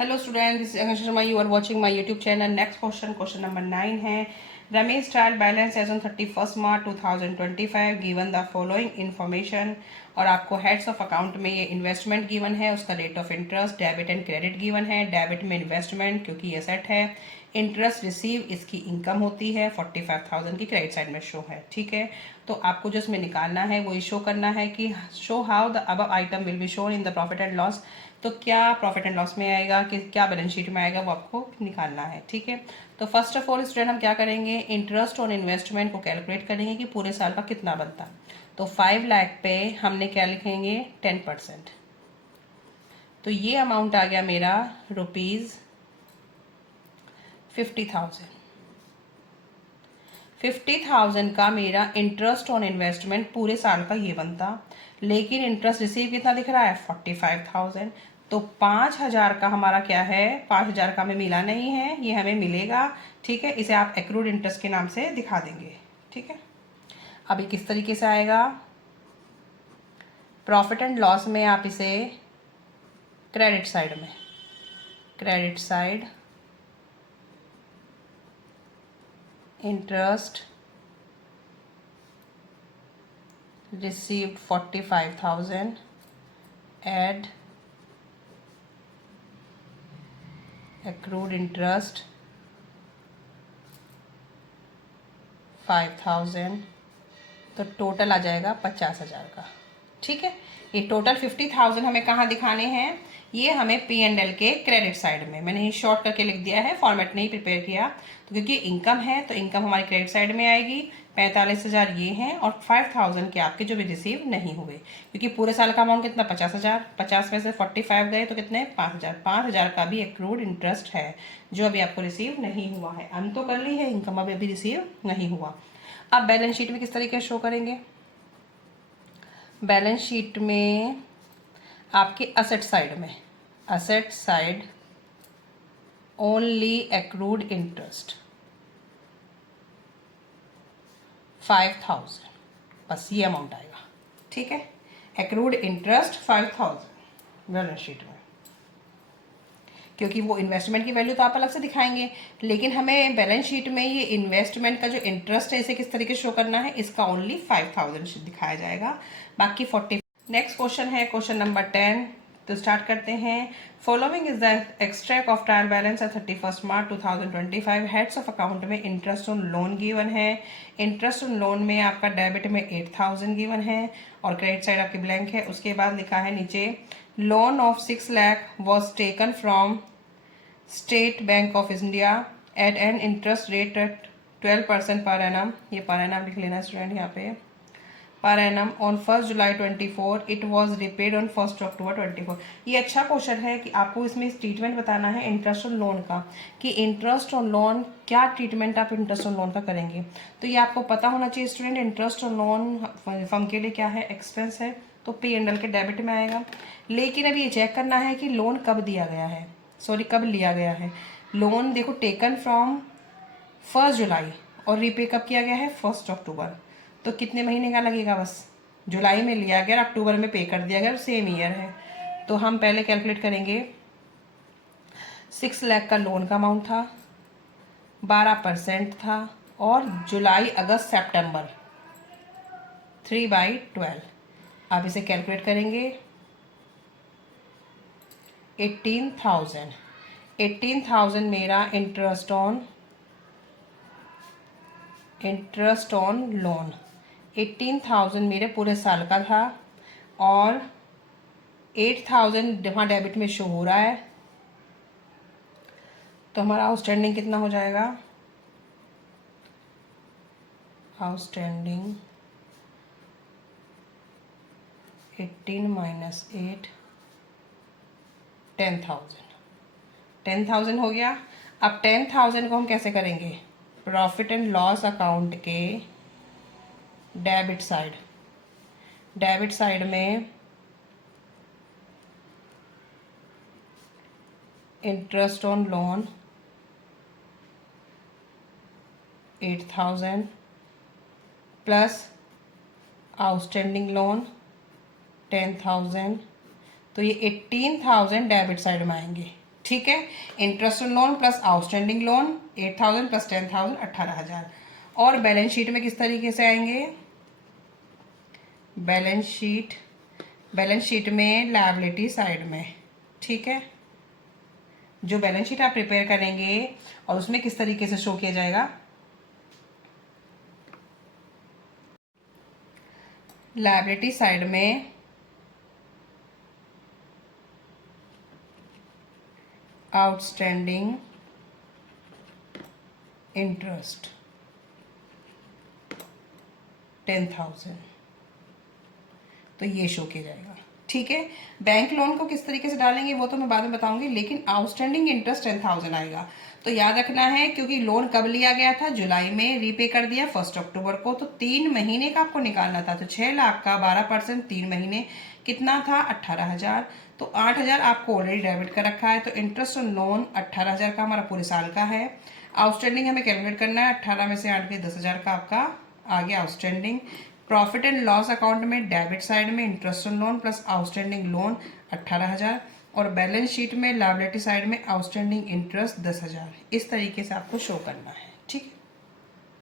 Hello student, this is Ankita Sharma. You are watching my YouTube channel. Next question number 9 है। Ramesh trial balance as on 31 March 2025 given the following information. और आपको heads of account में ये investment given है, उसका rate of interest, debit and credit given है। Debit में investment क्योंकि ये सेट है, इंटरेस्ट रिसीव इसकी इनकम होती है, 45,000 की क्रेडिट साइड में शो है। ठीक है, तो आपको जो इसमें निकालना है वो शो करना है कि show how the above item will be shown in the profit and loss. तो क्या प्रॉफिट एंड लॉस में आएगा कि क्या बैलेंस शीट में आएगा वो आपको निकालना है। ठीक है, तो फर्स्ट ऑफ ऑल स्टूडेंट हम क्या करेंगे, इंटरेस्ट ऑन इन्वेस्टमेंट को कैलकुलेट करेंगे कि पूरे साल का कितना बनता। तो 5 लाख पे हमने क्या लिखेंगे, 10%। तो ये अमाउंट आ गया मेरा ₹50,000। 50,000 का मेरा इंटरेस्ट ऑन इन्वेस्टमेंट पूरे साल का ये बनता, लेकिन इंटरेस्ट रिसीव कितना दिख रहा है, 45,000। तो 5,000 का हमारा क्या है, 5,000 का हमें मिला नहीं है, ये हमें मिलेगा। ठीक है, इसे आप एक्रूड इंटरेस्ट के नाम से दिखा देंगे। ठीक है, अभी किस तरीके से आएगा, प्रॉफिट एंड लॉस में आप इसे क्रेडिट साइड में, credit side interest received 45,000 add accrued interest 5,000, तो टोटल आ जाएगा 50,000 का। ठीक है, ये टोटल 50,000 हमें कहाँ दिखाने हैं, ये हमें P&L के क्रेडिट साइड में, मैंने ये शॉर्ट करके लिख दिया है, फॉर्मेट नहीं प्रिपेयर किया। तो क्योंकि इनकम है तो इनकम हमारी क्रेडिट साइड में आएगी, 45,000 ये हैं और 5,000 के आपके जो भी रिसीव नहीं हुए, क्योंकि पूरे साल का अमाउंट कितना, 50,000। 50 में से 45 गए तो कितने, 5,000। 5,000 का भी एक्रूड इंटरेस्ट है जो अभी आपको रिसीव नहीं हुआ है। अर्न तो कर ली है, इनकम अभी रिसीव नहीं हुआ। अब बैलेंस शीट में किस तरीके से शो करेंगे, बैलेंस शीट में आपके असेट साइड में, asset side only accrued interest 5,000, बस ये अमाउंट आएगा। ठीक है, एक्रूड इंटरेस्ट 5,000 बैलेंस शीट में, क्योंकि वो इन्वेस्टमेंट की वैल्यू तो आप अलग से दिखाएंगे, लेकिन हमें बैलेंस शीट में ये इन्वेस्टमेंट का जो इंटरेस्ट है इसे किस तरीके से शो करना है, इसका ओनली 5,000 दिखाया जाएगा, बाकी 40। नेक्स्ट क्वेश्चन है क्वेश्चन नंबर 10। तो स्टार्ट करते हैं। Following is the extract of trial balance at 31 March 2025। Heads of account में इंटरेस्ट ऑन लोन गिवन है। इंटरेस्ट ऑन लोन में आपका डेबिट में 8,000 गिवन है और क्रेडिट साइड आपकी ब्लैंक है। उसके बाद लिखा है नीचे, loan of 6 lakh was taken from State Bank of India at an interest rate at 12% per annum. ये पर एनम लिख लेना स्टूडेंट यहाँ पे, per annum on 1 July 24, it was repaid on 1 अक्टूबर 24। ये अच्छा क्वेश्चन है कि आपको इसमें ट्रीटमेंट बताना है इंटरेस्ट ऑन लोन का, कि इंटरेस्ट ऑन लोन क्या ट्रीटमेंट आप इंटरेस्ट ऑन लोन का करेंगे। तो ये आपको पता होना चाहिए student, interest on loan firm के लिए क्या है, एक्सपेंस है, तो P&L के डेबिट में आएगा। लेकिन अब ये चेक करना है कि लोन कब दिया गया है, सॉरी कब लिया गया है। लोन देखो टेकन फ्रॉम 1 जुलाई और रीपे कब किया गया है, 1 अक्टूबर। तो कितने महीने का लगेगा, बस जुलाई में लिया गया, अक्टूबर में पे कर दिया गया, सेम ईयर है। तो हम पहले कैलकुलेट करेंगे, 6 लाख का लोन का अमाउंट था, 12% था, और जुलाई अगस्त सितंबर 3/12। अब इसे कैलकुलेट करेंगे, 18,000 मेरा इंटरेस्ट ऑन लोन 18,000 मेरे पूरे साल का था, और 8,000 वहाँ डेबिट में शो हो रहा है। तो हमारा आउटस्टैंडिंग कितना हो जाएगा, आउटस्टैंडिंग 18 माइनस 8, 10,000 हो गया। अब 10,000 को हम कैसे करेंगे, प्रॉफिट एंड लॉस अकाउंट के डेबिट साइड में interest on loan 8,000 plus outstanding loan 10,000, तो ये 18,000 डेबिट साइड में आएंगे। ठीक है। Interest on loan plus outstanding loan 8,000 plus 10,000 18,000। और बैलेंस शीट में किस तरीके से आएंगे? बैलेंस शीट में लायबिलिटी साइड में, ठीक है। जो बैलेंस शीट आप प्रिपेयर करेंगे और उसमें किस तरीके से शो किया जाएगा? लायबिलिटी साइड में आउटस्टैंडिंग इंटरेस्ट 10,000, तो ये शो किया जाएगा, ठीक है। बैंक लोन को किस तरीके से डालेंगे वो तो मैं बाद में बताऊंगी, लेकिन आउटस्टैंडिंग इंटरेस्ट 10,000 आएगा। तो याद रखना है, क्योंकि लोन कब लिया गया था? जुलाई में, रीपे कर दिया 1 अक्टूबर को, तो 3 महीने का आपको निकालना था। तो 6 लाख का 12% 3 महीने कितना था? 18,000। तो 8,000 आपको ऑलरेडी डेबिट कर रखा है। तो इंटरेस्ट ऑन लोन 18,000 का हमारा पूरे साल का है। आउटस्टैंडिंग हमें कैलकुलेट करना है, 18 में से 8 गए 10,000 का आपका आ गया outstanding. Profit and loss account में डेबिट साइड में interest on loan plus outstanding loan 18,000, और बैलेंस शीट में लायबिलिटी साइड में आउटस्टैंडिंग इंटरेस्ट 10,000। इस तरीके से आपको शो करना है, ठीक है।